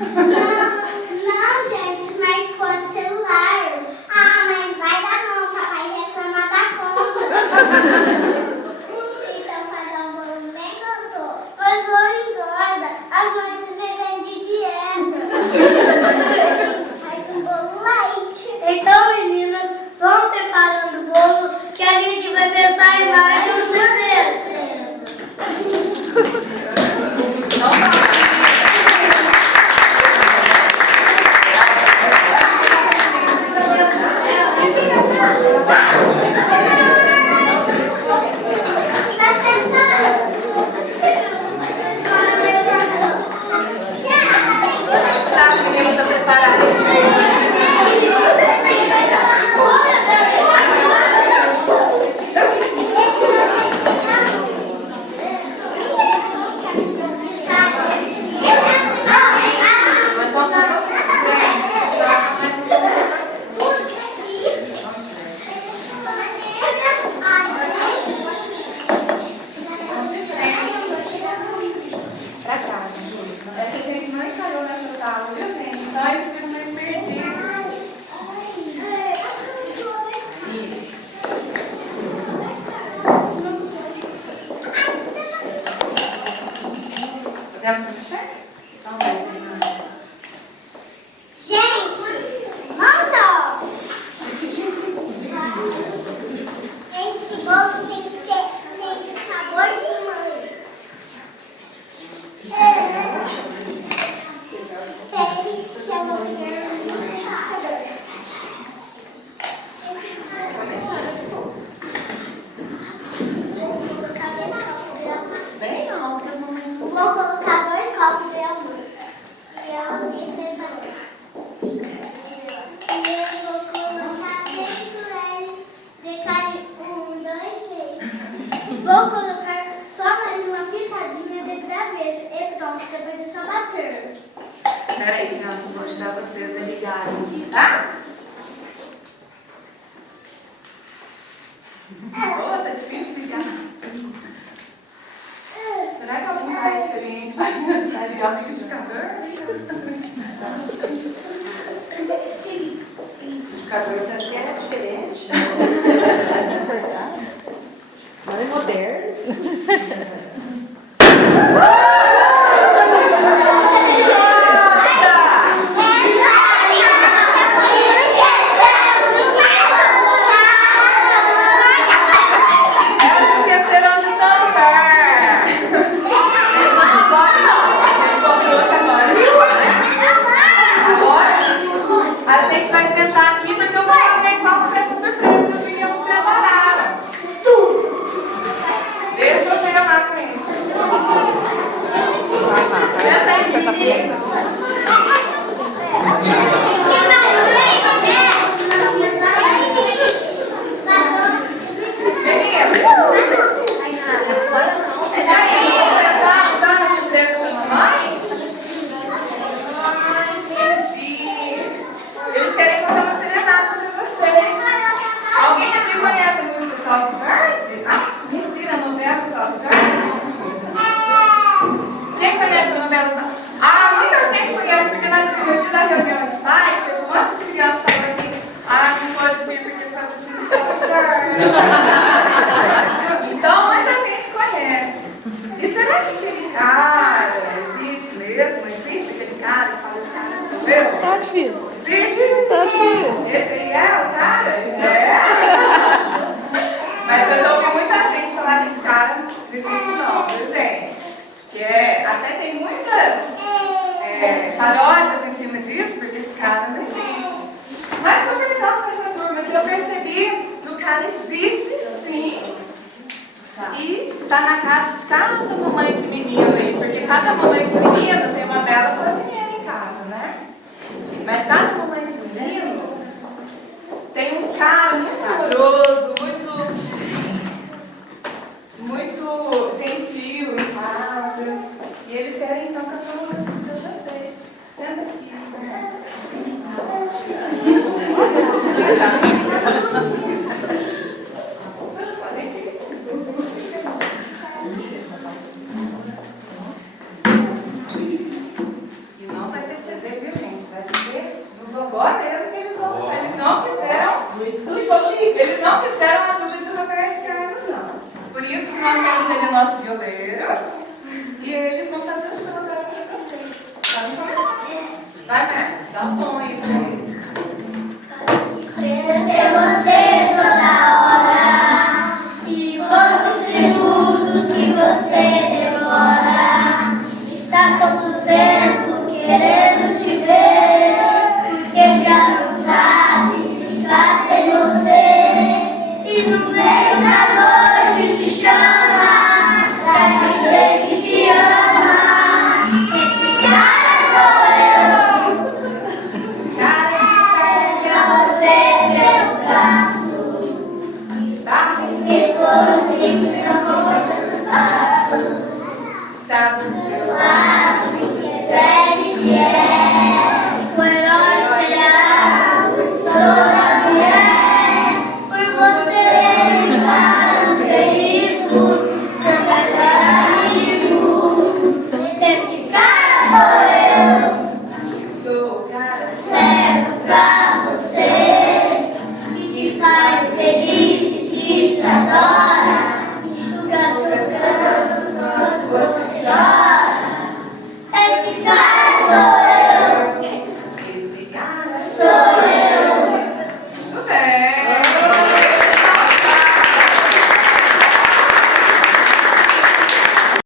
Não, gente, smartphone celular. Ah, mas vai dar não, papai reclama da conta. Então fazer um bolo bem gostoso. Mas não engorda, as mães se vendem de dieta. A gente faz um bolo light. Então, meninas, vão preparando o bolo que a gente vai pensar em mais um sucesso. Vou colocar só mais uma pitadinha de graveto e pronto, depois é só bater. Peraí, crianças, vou ajudar vocês a ligarem aqui, tá? Oh, tá difícil ligar. Será que alguém mais experiente pode me ajudar a ligar o liquidificador? O liquidificador das que é diferente. Não é moderno. Então, muita gente conhece. E será que aquele cara existe mesmo? Existe aquele cara que fala esse cara sou eu? Tá difícil. Existe? Tá difícil. Esse aí é o cara? É. Mas eu já ouvi muita gente falar desse cara. Não existe não, viu, gente? Até tem muitas paródias em cima disso, porque esse cara não existe. Mas conversando com essa turma aqui, eu percebi que o cara existe sim. E está na casa de cada mamãe de menino aí, porque cada mamãe de menino tem uma bela cozinheira em casa, né? Mas cada mamãe de menino tem um cara muito amoroso, muito gentil em casa. E eles querem então cantar uma música para vocês. Senta aqui. E não vai ter Boa mesmo que eles vão. Eles não quiseram. Muito chique. Eles não quiseram a ajuda de Roberto Carlos, não. Por isso que nós temos ele nosso violeiro. E eles vão fazer o show agora para vocês. Vamos começar. Vai, Marcos, dá um tom aí pra eles.